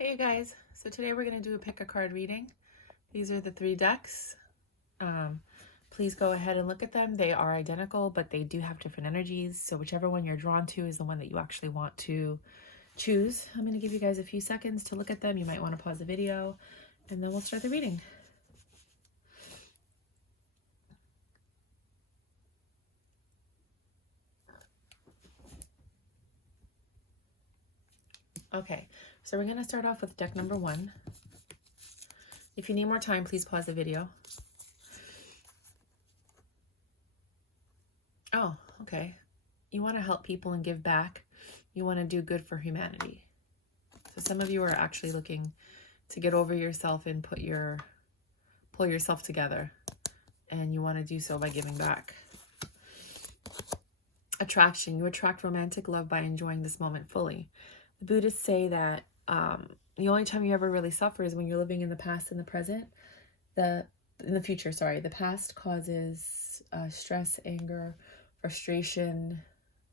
Hey you guys, so today we're going to do a pick a card reading. These are the 3 decks. Please go ahead and look at them. They are identical, but they do have different energies. So whichever one you're drawn to is the one that you actually want to choose. I'm going to give you guys a few seconds to look at them. You might want to pause the video and then we'll start the reading. Okay, so we're going to start off with deck number 1. If you need more time, please pause the video. Oh, okay. You want to help people and give back. You want to do good for humanity. So some of you are actually looking to get over yourself and pull yourself together. And you want to do so by giving back. Attraction. You attract romantic love by enjoying this moment fully. The Buddhists say that the only time you ever really suffer is when you're living in the past and the present. In the future, sorry. The past causes stress, anger, frustration,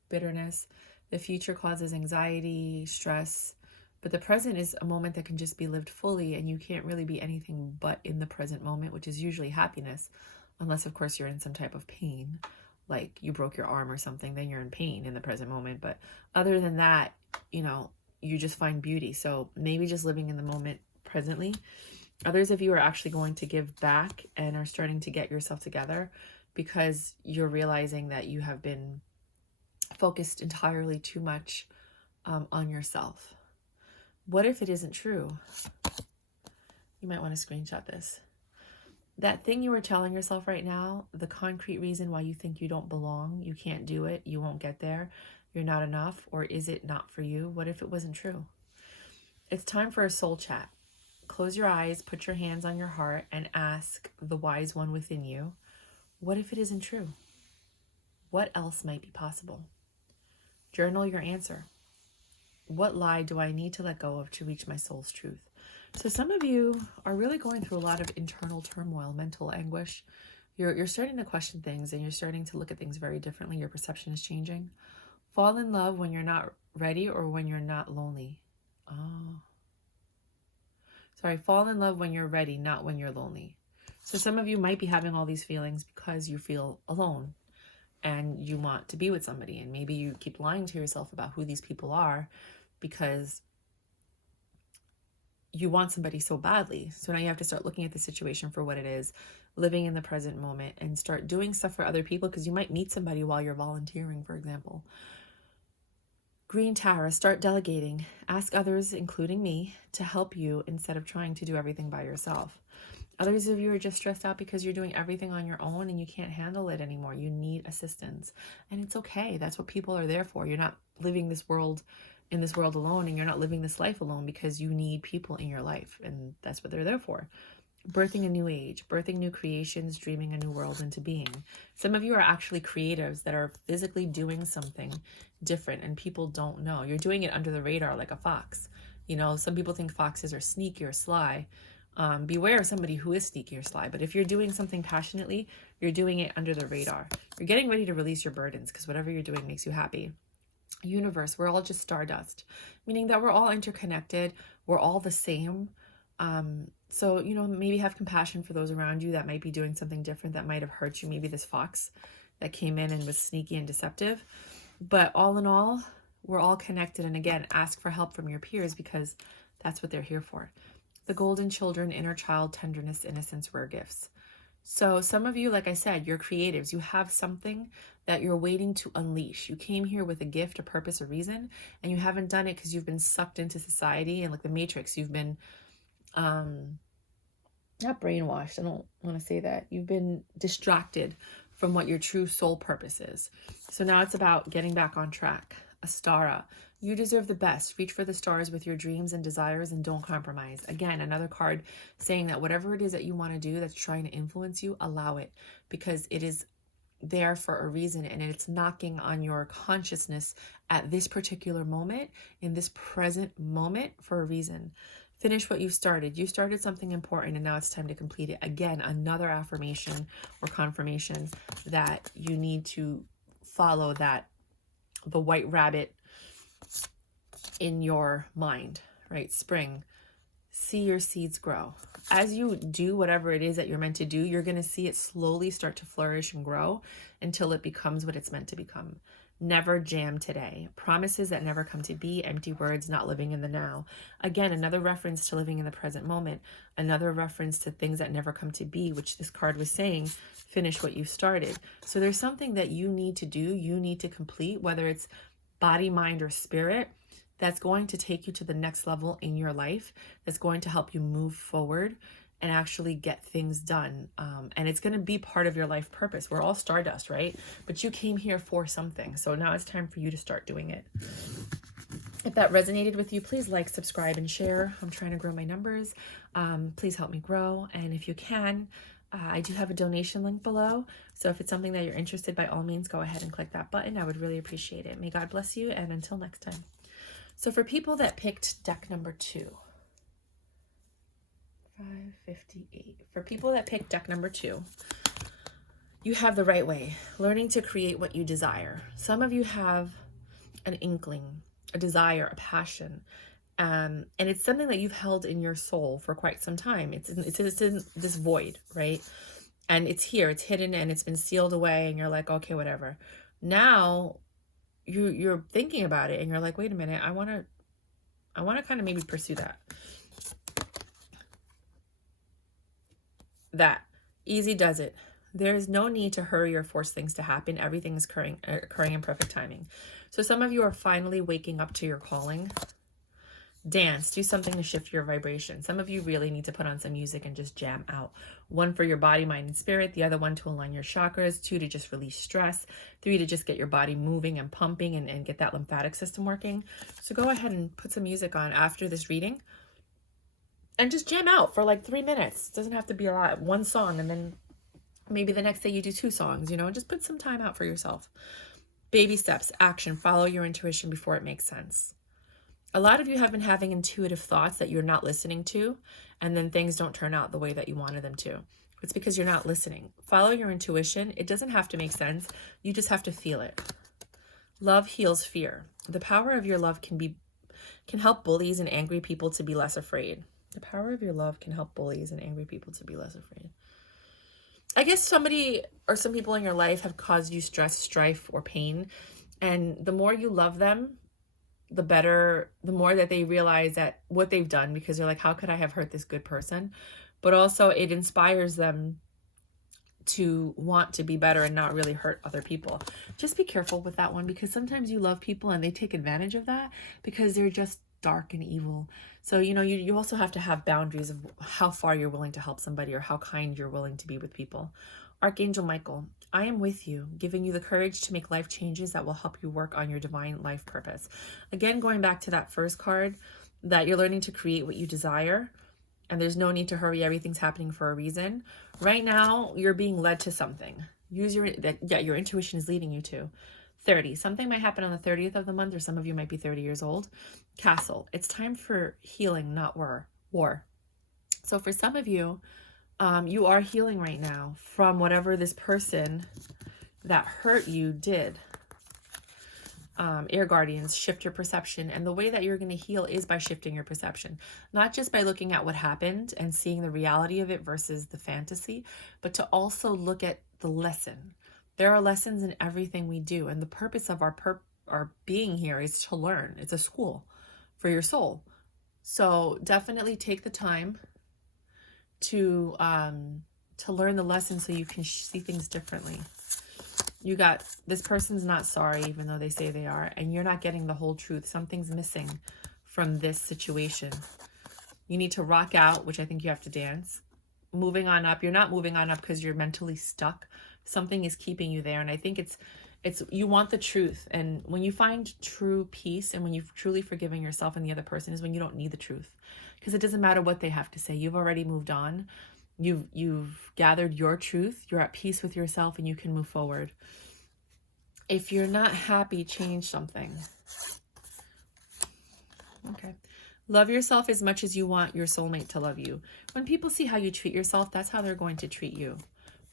bitterness. The future causes anxiety, stress. But the present is a moment that can just be lived fully, and you can't really be anything but in the present moment, which is usually happiness. Unless, of course, you're in some type of pain, like you broke your arm or something, then you're in pain in the present moment. But other than that, you know, you just find beauty. So maybe just living in the moment presently. Others of you are actually going to give back and are starting to get yourself together because you're realizing that you have been focused entirely too much on yourself. What if it isn't true? You might want to screenshot this. That thing you are telling yourself right now, the concrete reason why you think you don't belong, you can't do it, you won't get there, you're not enough, or is it not for you? What if it wasn't true? It's time for a soul chat. Close your eyes, put your hands on your heart, and ask the wise one within you, what if it isn't true? What else might be possible? Journal your answer. What lie do I need to let go of to reach my soul's truth? So some of you are really going through a lot of internal turmoil, mental anguish. You're starting to question things and you're starting to look at things very differently. Your perception is changing. Fall in love when you're not ready or when you're not lonely. Fall in love when you're ready, not when you're lonely. So some of you might be having all these feelings because you feel alone and you want to be with somebody. And maybe you keep lying to yourself about who these people are because you want somebody so badly. So now you have to start looking at the situation for what it is, living in the present moment, and start doing stuff for other people because you might meet somebody while you're volunteering, for example. Green Tower, start delegating. Ask others, including me, to help you instead of trying to do everything by yourself. Others of you are just stressed out because you're doing everything on your own and you can't handle it anymore. You need assistance. And it's okay. That's what people are there for. You're not living in this world alone, and you're not living this life alone because you need people in your life. And that's what they're there for. Birthing a new age, birthing new creations, dreaming a new world into being. Some of you are actually creatives that are physically doing something different and people don't know. You're doing it under the radar like a fox. You know, some people think foxes are sneaky or sly. Beware of somebody who is sneaky or sly. But if you're doing something passionately, you're doing it under the radar. You're getting ready to release your burdens because whatever you're doing makes you happy. Universe, we're all just stardust, meaning that we're all interconnected. We're all the same. So, you know, maybe have compassion for those around you that might be doing something different that might have hurt you. Maybe this fox that came in and was sneaky and deceptive. But all in all, we're all connected. And again, ask for help from your peers because that's what they're here for. The golden children, inner child, tenderness, innocence, rare gifts. So some of you, like I said, you're creatives. You have something that you're waiting to unleash. You came here with a gift, a purpose, a reason, and you haven't done it because you've been sucked into society and like the Matrix. You've been not brainwashed, I don't want to say that. You've been distracted from what your true soul purpose is. So now it's about getting back on track. Astara, you deserve the best. Reach for the stars with your dreams and desires and don't compromise. Again, another card saying that whatever it is that you want to do that's trying to influence you, allow it because it is there for a reason and it's knocking on your consciousness at this particular moment, in this present moment for a reason. Finish what you've started. You started something important and now it's time to complete it. Again, another affirmation or confirmation that you need to follow the white rabbit in your mind, right? Spring. See your seeds grow. As you do whatever it is that you're meant to do, you're going to see it slowly start to flourish and grow until it becomes what it's meant to become. Never jam today. Promises that never come to be, empty words, not living in the now. Again, another reference to living in the present moment. Another reference to things that never come to be, which this card was saying, finish what you started. So there's something that you need to do, you need to complete, whether it's body, mind, or spirit, that's going to take you to the next level in your life, that's going to help you move forward and actually get things done. And it's going to be part of your life purpose. We're all stardust, right? But you came here for something. So now it's time for you to start doing it. If that resonated with you, please like, subscribe, and share. I'm trying to grow my numbers. Please help me grow. And if you can, I do have a donation link below. So if it's something that you're interested, by all means, go ahead and click that button. I would really appreciate it. May God bless you. And until next time. So for people that picked deck number 2, 558. For people that picked deck number 2, you have the right way, learning to create what you desire. Some of you have an inkling, a desire, a passion, and it's something that you've held in your soul for quite some time. It's in this void, right? And it's here, it's hidden, and it's been sealed away, and you're like, okay, whatever. Now you're thinking about it and you're like, wait a minute, I want to kind of maybe pursue that. Easy does it. There's no need to hurry or force things to happen. Everything is occurring in perfect timing. So some of you are finally waking up to your calling. Dance, do something to shift your vibration. Some of you really need to put on some music and just jam out. 1 for your body, mind, and spirit. The other 1 to align your chakras. 2 to just release stress. 3 to just get your body moving and pumping and get that lymphatic system working. So go ahead and put some music on after this reading and just jam out for like 3 minutes. It doesn't have to be a lot. 1 song, and then maybe the next day you do 2 songs, just put some time out for yourself. Baby steps, action, follow your intuition before it makes sense. A lot of you have been having intuitive thoughts that you're not listening to, and then things don't turn out the way that you wanted them to. It's because you're not listening. Follow your intuition. It doesn't have to make sense. You just have to feel it. Love heals fear. The power of your love can help bullies and angry people to be less afraid. The power of your love can help bullies and angry people to be less afraid. I guess somebody or some people in your life have caused you stress, strife, or pain. And the more you love them, the better, the more that they realize that what they've done, because they're like, how could I have hurt this good person? But also it inspires them to want to be better and not really hurt other people. Just be careful with that one, because sometimes you love people and they take advantage of that because they're just dark and evil. So, you also have to have boundaries of how far you're willing to help somebody or how kind you're willing to be with people. Archangel Michael, I am with you, giving you the courage to make life changes that will help you work on your divine life purpose. Again, going back to that first card, that you're learning to create what you desire, and there's no need to hurry. Everything's happening for a reason. Right now, you're being led to something. Your intuition is leading you to. 30. Something might happen on the 30th of the month, or some of you might be 30 years old. Castle. It's time for healing, not war. So for some of you, you are healing right now from whatever this person that hurt you did. Air guardians, shift your perception. And the way that you're going to heal is by shifting your perception. Not just by looking at what happened and seeing the reality of it versus the fantasy, but to also look at the lesson. There are lessons in everything we do. And the purpose of our being here is to learn. It's a school for your soul. So definitely take the time to learn the lesson so you can see things differently. You got, this person's not sorry, even though they say they are, and you're not getting the whole truth. Something's missing from this situation. You need to rock out, which I think you have to dance. Moving on up. You're not moving on up because you're mentally stuck. Something is keeping you there. And I think it's you want the truth. And when you find true peace and when you've truly forgiven yourself and the other person is when you don't need the truth. Because it doesn't matter what they have to say. You've already moved on. You've gathered your truth. You're at peace with yourself and you can move forward. If you're not happy, change something. Okay. Love yourself as much as you want your soulmate to love you. When people see how you treat yourself, that's how they're going to treat you.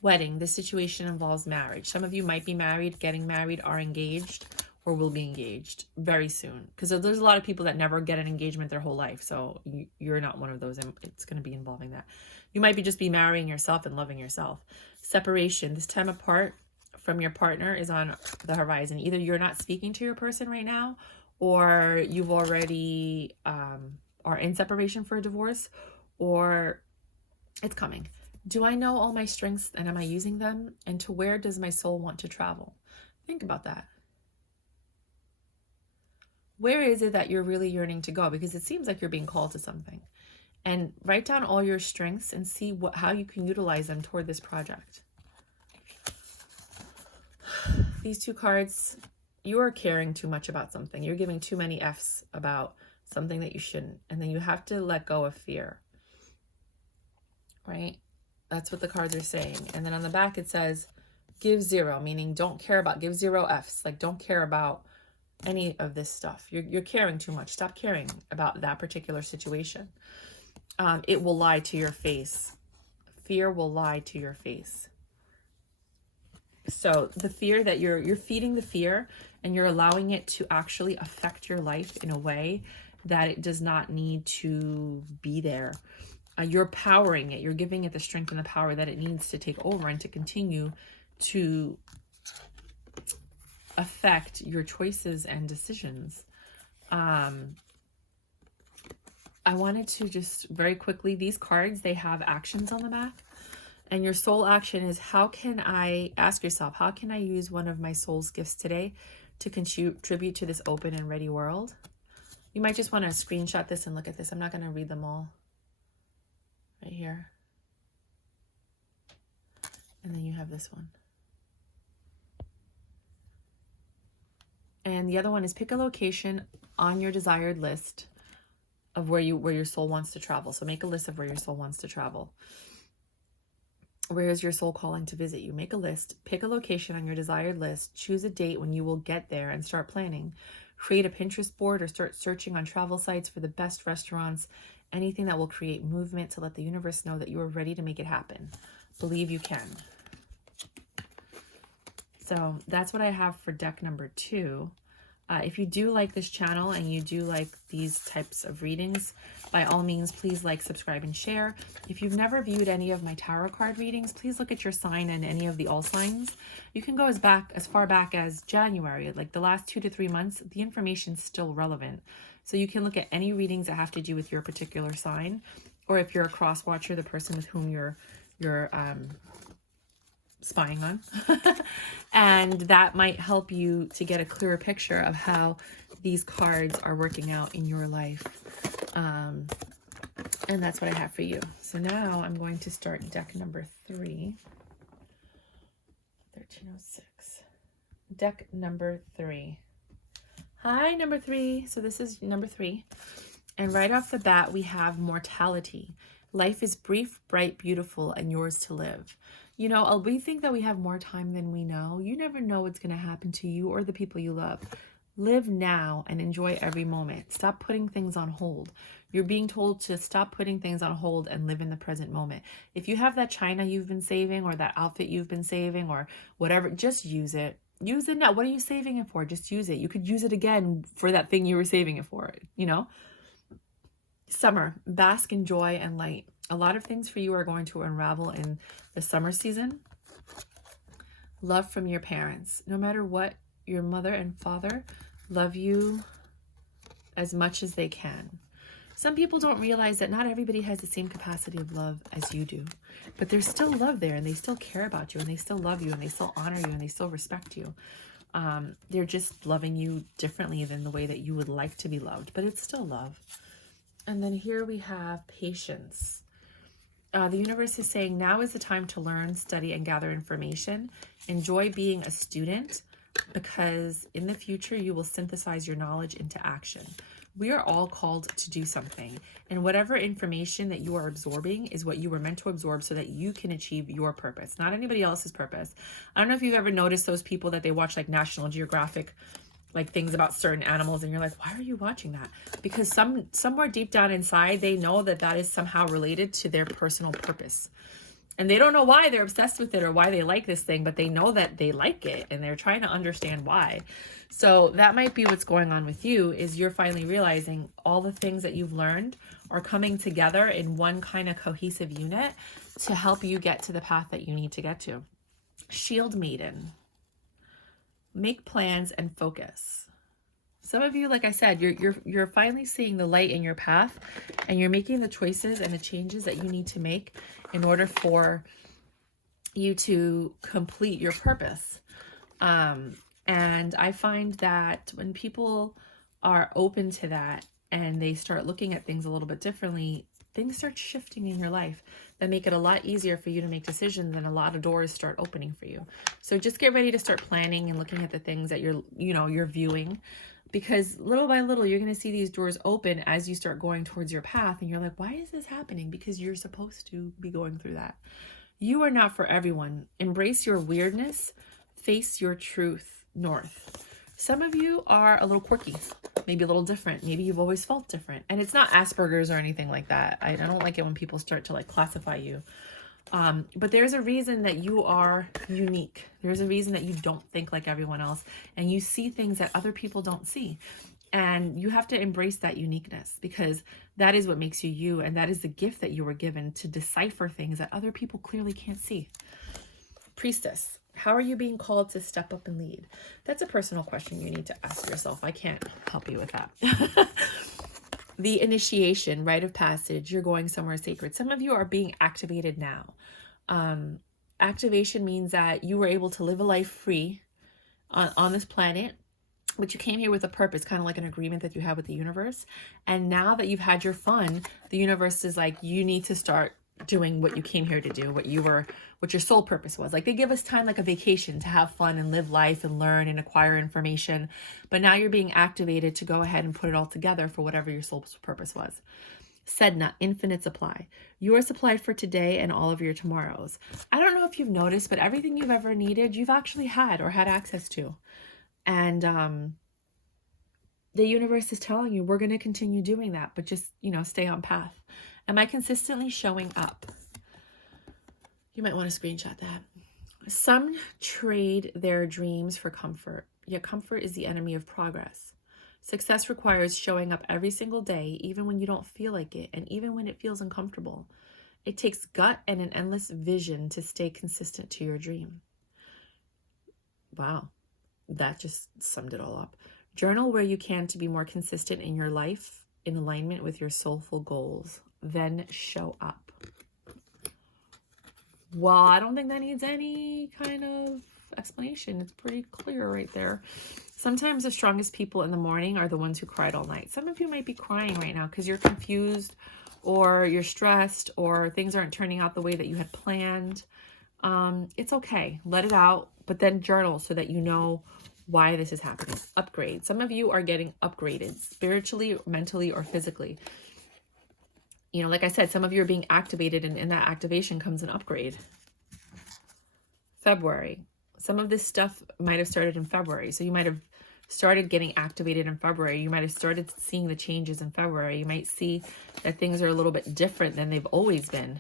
Wedding. This situation involves marriage. Some of you might be married, getting married, are engaged, or will be engaged very soon. Because there's a lot of people that never get an engagement their whole life. So you're not one of those, and it's going to be involving that. You might be just be marrying yourself and loving yourself. Separation. This time apart from your partner is on the horizon. Either you're not speaking to your person right now, or you've already are in separation for a divorce, or it's coming. Do I know all my strengths and am I using them? And to where does my soul want to travel? Think about that. Where is it that you're really yearning to go? Because it seems like you're being called to something. And write down all your strengths and see how you can utilize them toward this project. These two cards, you are caring too much about something. You're giving too many F's about something that you shouldn't. And then you have to let go of fear. Right? That's what the cards are saying. And then on the back it says, give 0, meaning don't care about, give 0 F's. Like, don't care about any of this stuff. You're caring too much. Stop caring about that particular situation. It will lie to your face. Fear will lie to your face. So the fear that you're feeding the fear, and you're allowing it to actually affect your life in a way that it does not need to be there. You're powering it. You're giving it the strength and the power that it needs to take over and to continue to affect your choices and decisions. I wanted to just very quickly, these cards, they have actions on the back. And your soul action is, how can I, ask yourself, how can I use one of my soul's gifts today to contribute to this open and ready world? You might just want to screenshot this and look at this. I'm not going to read them all. Right here. And then you have this one. And the other one is, pick a location on your desired list of where your soul wants to travel. So make a list of where your soul wants to travel. Where is your soul calling to visit you? Make a list, pick a location on your desired list, choose a date when you will get there, and start planning. Create a Pinterest board or start searching on travel sites for the best restaurants, anything that will create movement to let the universe know that you are ready to make it happen. Believe you can. So that's what I have for deck number 2. If you do like this channel and you do like these types of readings, by all means, please like, subscribe, and share. If you've never viewed any of my tarot card readings, please look at your sign and any of the all signs. You can go as far back as January, like the last 2 to 3 months. The information's still relevant. So you can look at any readings that have to do with your particular sign, or if you're a cross watcher, the person with whom you're spying on. And that might help you to get a clearer picture of how these cards are working out in your life. And that's what I have for you. So now I'm going to start deck number 3. 1306. Deck number 3. Hi, number 3. So this is number 3. And right off the bat, we have mortality. Life is brief, bright, beautiful, and yours to live. You know, we think that we have more time than we know. You never know what's going to happen to you or the people you love. Live now and enjoy every moment. Stop putting things on hold. You're being told to stop putting things on hold and live in the present moment. If you have that china you've been saving, or that outfit you've been saving, or whatever, just use it. Use it now. What are you saving it for? Just use it. You could use it again for that thing you were saving it for, you know? Summer, bask in joy and light. A lot of things for you are going to unravel in the summer season. Love from your parents. No matter what, your mother and father love you as much as they can. Some people don't realize that not everybody has the same capacity of love as you do, but there's still love there, and they still care about you, and they still love you, and they still honor you, and they still respect you. They're just loving you differently than the way that you would like to be loved, but it's still love. And then here we have patience. The universe is saying now is the time to learn, study, and gather information. Enjoy being a student, because in the future you will synthesize your knowledge into action. We are all called to do something, and whatever information that you are absorbing is what you were meant to absorb so that you can achieve your purpose, not anybody else's purpose. I don't know if you've ever noticed those people that they watch like National Geographic, like things about certain animals, and you're like, why are you watching that? Because somewhere deep down inside, they know that that is somehow related to their personal purpose. And they don't know why they're obsessed with it or why they like this thing, but they know that they like it and they're trying to understand why. So that might be what's going on with you, is you're finally realizing all the things that you've learned are coming together in one kind of cohesive unit to help you get to the path that you need to get to. Shield Maiden. Make plans and focus. Some of you, like I said, you're finally seeing the light in your path, and you're making the choices and the changes that you need to make in order for you to complete your purpose. And I find that when people are open to that and they start looking at things a little bit differently, things start shifting in your life that make it a lot easier for you to make decisions, and a lot of doors start opening for you. So just get ready to start planning and looking at the things that you're viewing, because little by little, you're going to see these doors open as you start going towards your path. And you're like, why is this happening? Because you're supposed to be going through that. You are not for everyone. Embrace your weirdness. Face your truth north. Some of you are a little quirky, maybe a little different. Maybe you've always felt different. And it's not Asperger's or anything like that. I don't like it when people start to like classify you. But there's a reason that you are unique. There's a reason that you don't think like everyone else, and you see things that other people don't see. And you have to embrace that uniqueness, because that is what makes you you, and that is the gift that you were given to decipher things that other people clearly can't see. Priestess. How are you being called to step up and lead? That's a personal question you need to ask yourself. I can't help you with that. The initiation, rite of passage, you're going somewhere sacred. Some of you are being activated now. Activation means that you were able to live a life free on this planet, but you came here with a purpose, kind of like an agreement that you have with the universe. And now that you've had your fun, the universe is like, you need to start doing what you came here to do, what your soul purpose was. Like, they give us time like a vacation to have fun and live life and learn and acquire information. But now you're being activated to go ahead and put it all together for whatever your soul's purpose was. Sedna, infinite supply. You are supplied for today and all of your tomorrows. I don't know if you've noticed, but everything you've ever needed, you've actually had or had access to. And the universe is telling you, we're going to continue doing that, but just, stay on path. Am I consistently showing up? You might want to screenshot that. Some trade their dreams for comfort, yet comfort is the enemy of progress. Success requires showing up every single day, even when you don't feel like it, and even when it feels uncomfortable. It takes gut and an endless vision to stay consistent to your dream. Wow, that just summed it all up. Journal where you can to be more consistent in your life, in alignment with your soulful goals. Then show up. Well, I don't think that needs any kind of explanation. It's pretty clear right there. Sometimes the strongest people in the morning are the ones who cried all night. Some of you might be crying right now because you're confused, or you're stressed, or things aren't turning out the way that you had planned. It's okay. Let it out, but then journal so that you know why this is happening. Upgrade. Some of you are getting upgraded spiritually, mentally, or physically. Like I said, some of you are being activated, and in that activation comes an upgrade. February. Some of this stuff might have started in February. So you might have started getting activated in February. You might have started seeing the changes in February. You might see that things are a little bit different than they've always been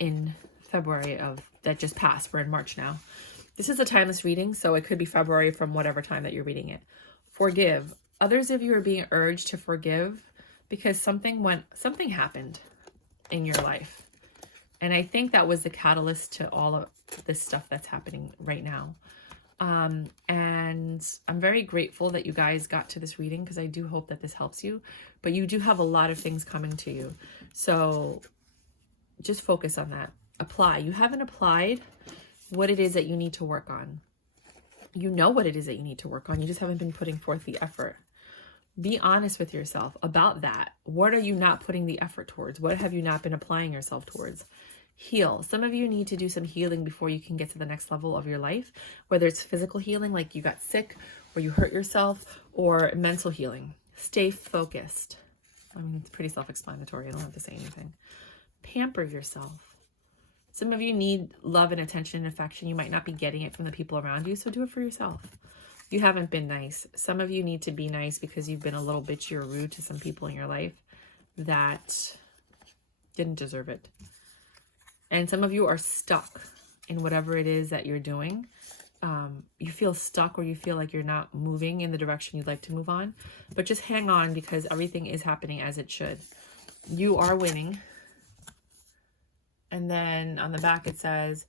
in February that just passed. We're in March now. This is a timeless reading, so it could be February from whatever time that you're reading it. Forgive. Others of you are being urged to forgive because something happened in your life. And I think that was the catalyst to all of this stuff that's happening right now. And I'm very grateful that you guys got to this reading, because I do hope that this helps you. But you do have a lot of things coming to you. So just focus on that. Apply. You haven't applied what it is that you need to work on. You know what it is that you need to work on. You just haven't been putting forth the effort. Be honest with yourself about that. What are you not putting the effort towards? What have you not been applying yourself towards? Heal. Some of you need to do some healing before you can get to the next level of your life, whether it's physical healing, like you got sick or you hurt yourself, or mental healing. Stay focused. I mean, it's pretty self-explanatory. I don't have to say anything. Pamper yourself. Some of you need love and attention and affection. You might not be getting it from the people around you, so do it for yourself. You haven't been nice. Some of you need to be nice because you've been a little bitchy or rude to some people in your life that didn't deserve it. And some of you are stuck in whatever it is that you're doing. You feel stuck, or you feel like you're not moving in the direction you'd like to move on. But just hang on, because everything is happening as it should. You are winning. And then on the back it says,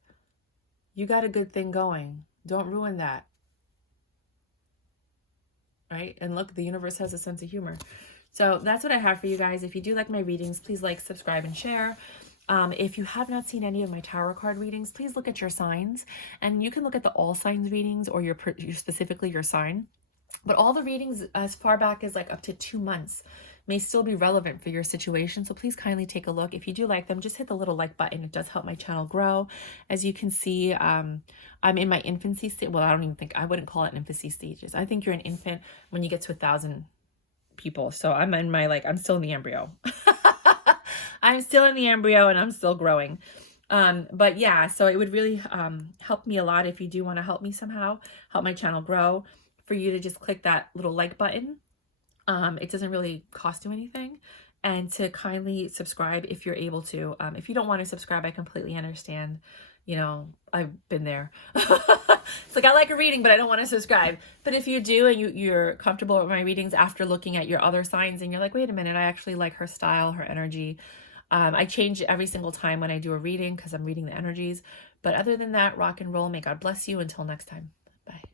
you got a good thing going. Don't ruin that. Right? And look, the universe has a sense of humor. So that's what I have for you guys. If you do like my readings, please like, subscribe, and share. If you have not seen any of my tarot card readings, please look at your signs. And you can look at the all signs readings, or your specifically your sign. But all the readings as far back as like up to 2 months may still be relevant for your situation. So please kindly take a look. If you do like them, just hit the little like button. It does help my channel grow. As you can see, I'm in my infancy stage. Well, I wouldn't call it infancy stages. I think you're an infant when you get to 1,000 people. So I'm in my, I'm still in the embryo. I'm still in the embryo and I'm still growing. But yeah, so it would really help me a lot if you do want to help me somehow, help my channel grow, for you to just click that little like button. It doesn't really cost you anything. And to kindly subscribe if you're able to. If you don't want to subscribe, I completely understand. You know, I've been there. It's like, I like a reading, but I don't want to subscribe. But if you do, and you're comfortable with my readings after looking at your other signs, and you're like, wait a minute, I actually like her style, her energy. I change every single time when I do a reading, because I'm reading the energies. But other than that, rock and roll. May God bless you. Until next time. Bye.